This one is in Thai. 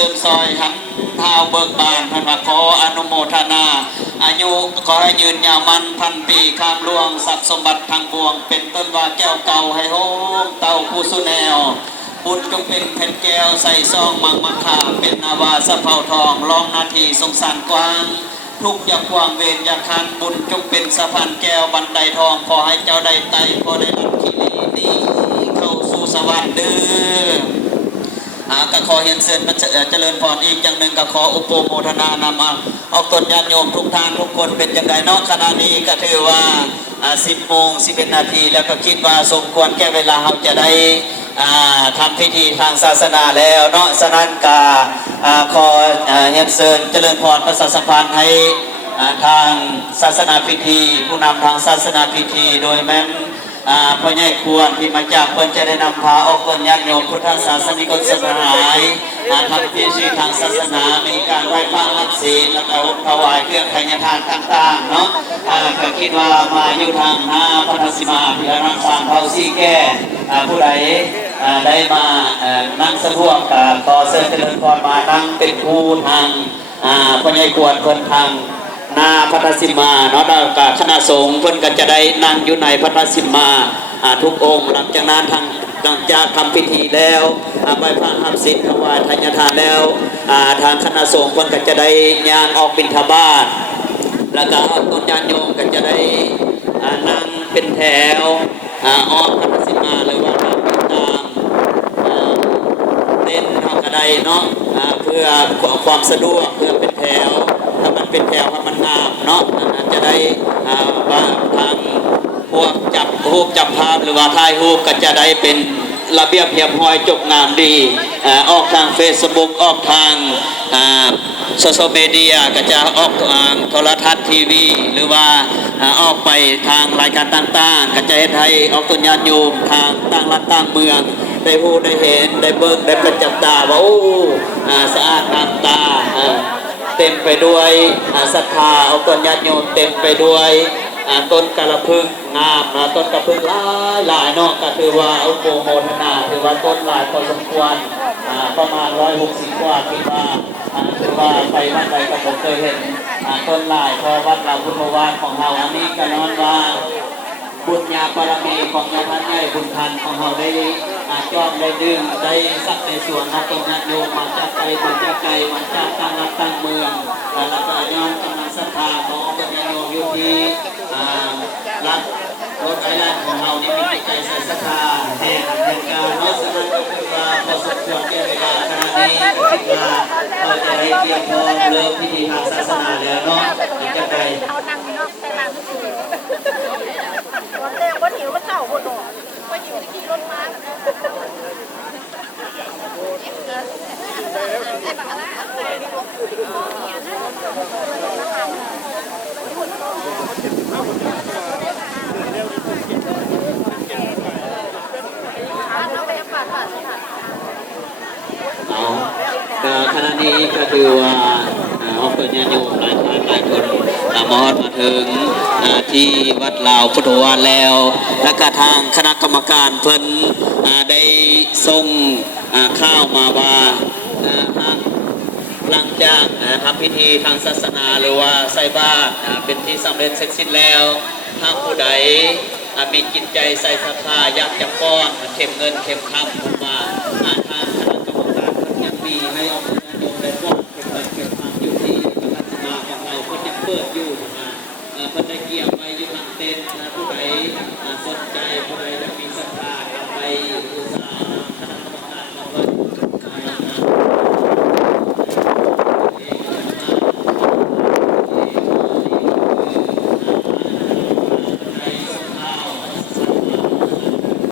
ชิญซอยหันเท้าเบิกบานพันมาขออนุโมทนาอายุขอให้ยืนยาวมันพันปีข้ามล่วงทรัพย์สมบัติทางปวงเป็นต้นว่าแก้วเก่าให้โฮมเต่าผู้สุแนวบุญจงเป็นแผ่นแก้วใส่ซองมังมะขามเป็นนาวาสะเภาทองรองนาทีสงสารกว้างทุกอย่ากวางเวรอย่าคันบุญจงเป็นสะพานแก้วบันไดทองขอให้เจ้าได้ไต่ขอได้รับที่นี้เข้าสู่สวรรค์เด้อก็ขอเห็นเสริญเจริญพรอีกอย่างหนึ่งก็ขออุปโมทนานำเอาตนญาติโยมทุกท่านทุกคนเป็นอย่างไรเนาะขณะนี้ก็ถือว่า10 โมง 11 นาทีแล้วก็คิดว่าสมควรแก่เวลาเราจะได้ทำพิธีทางศาสนาแล้วเนาะฉะนั้นก็ขอเห็นเสริญเจริญพรประชาสัมพันธ์ให้ทางศาสนาพิธีผู้นำทางศาสนาพิธีโดยแม่พ่อใหญ่ควรที่มาจากเพิ่นจะได้นำพาออกคนญาติโยมพุทธศาสนิกชนทั้งหลายทำพิธีทางศาสนามีการไหว้พระรับศีลและถวายเครื่องไถ่ทานต่างๆเนาะก็คิดว่ามาอยู่ทางพัทสิมาพิรักษาเผาซี่แก่ผู้ใดได้มานั่งสะดวกขอเชิญเจริญพรมานั่งเป็นผู้ทางพ่อใหญ่ควรคนทางนาพัทสิมาเนาะกับคณะสงฆ์เพิ่นก็จะได้นั่งอยู่ในพัทสิมาทุกองค์หลังจากนั้นหลังจากทำพิธีแล้วไหว้พระรับศีลถวายทานทานแล้วทางคณะสงฆ์เพิ่นก็จะได้ย่างออกบิณฑบาตแล้วก็ต้นญาติโยมก็จะได้นั่งเป็นแถวออกพัทสิมาหรือว่านั่งตามเต้นเฮาก็ได้เนาะเพื่อความสะดวกเพื่อเป็นแถวถ้ามันเป็นแถวถ้ามันงามเนาะจะได้ว่าทางพวกจับรูปจับภาพหรือว่าถ่ายรูปก็จะได้เป็นระเบียบเรียบร้อยจบงามดีออกทาง Facebook ออกทางโซเชียลมีเดียก็จะออกทางโทรทัศน์ทีวีหรือว่าออกไปทางรายการต่างๆก็จะให้ออกตุนญาติโยมทางต่างรัฐต่างเมืองได้พูดได้เห็นได้เบิ่งได้ประจักษ์ตาว่าโอ้สะอาดงามตาเต็มไปด้วยศรัทธาเอาต้นญาติโยมเต็มไปด้วยต้นกระพึ่งงามต้นกระพึ่งหลายเนาะก็ถือว่าเอาโปรโมทนาถือว่าต้นหลายพอสมควรประมาณ160 กว่าคิดว่าถือว่าไปวัดใดก็ผมเคยเห็นต้นหลายพอวัดเราพุทธวาสของเราอันนี้ก็นอนว่าบุญญาบารมีของญาติใหญ่บุญทันของเราได้จอมได้ดึงได้สักในส่วนของตนญาติโยมมาจากไกลมาจากไกลมาจากต่างรัฐต่างเมืองแล้วก็ย้อนกำลังศรัทธาของตนญาติโยมอยู่ที่รัฐรถไอแลนด์ของเรานี่มีใจใส่ศรัทธาแห่งการนอสนันก็คือว่าพอสมควรแก่เวลาขณะนี้คิดว่าเราจะได้เตรียมพร้อมเริ่มพิธีทางศาสนาแล้วเนาะจะไปเอานั่งนอกแต่ร้านไม่ถูกวันแรกวันหิวก็เข่าหมดหรอกวันหิวจะขี่รถมาขณะนี้ก็คือว่าออกเป็นญาติโยมหลายคนมาถึงที่วัดลาวพุทธวาสแล้วและก็ทางคณะกรรมการเพิ่นได้ส่งข้าวมาว่าหลังจากทำพิธีทางศาสนาหรือว่าใส่บาตรเป็นที่สำเร็จเสร็จสิ้นแล้วถ้าผู้ใดมีจิตใจใส่ศรัทธาอยากจะป้อนเข็มเงินเข็มคำมาทางคณะกรรมการเพิ่นยังมีให้ออกเป็นญาติโยมได้ป้อนเข็มเงินเข็มคำอยู่ที่พัฒนาของเราเพิ่นยังเปิดอยู่เพิ่นได้เกี่ยวไว้อยู่ทางเต็นท์ผู้ใดสนใจผู้ใดมีศรัทธาไปบูชา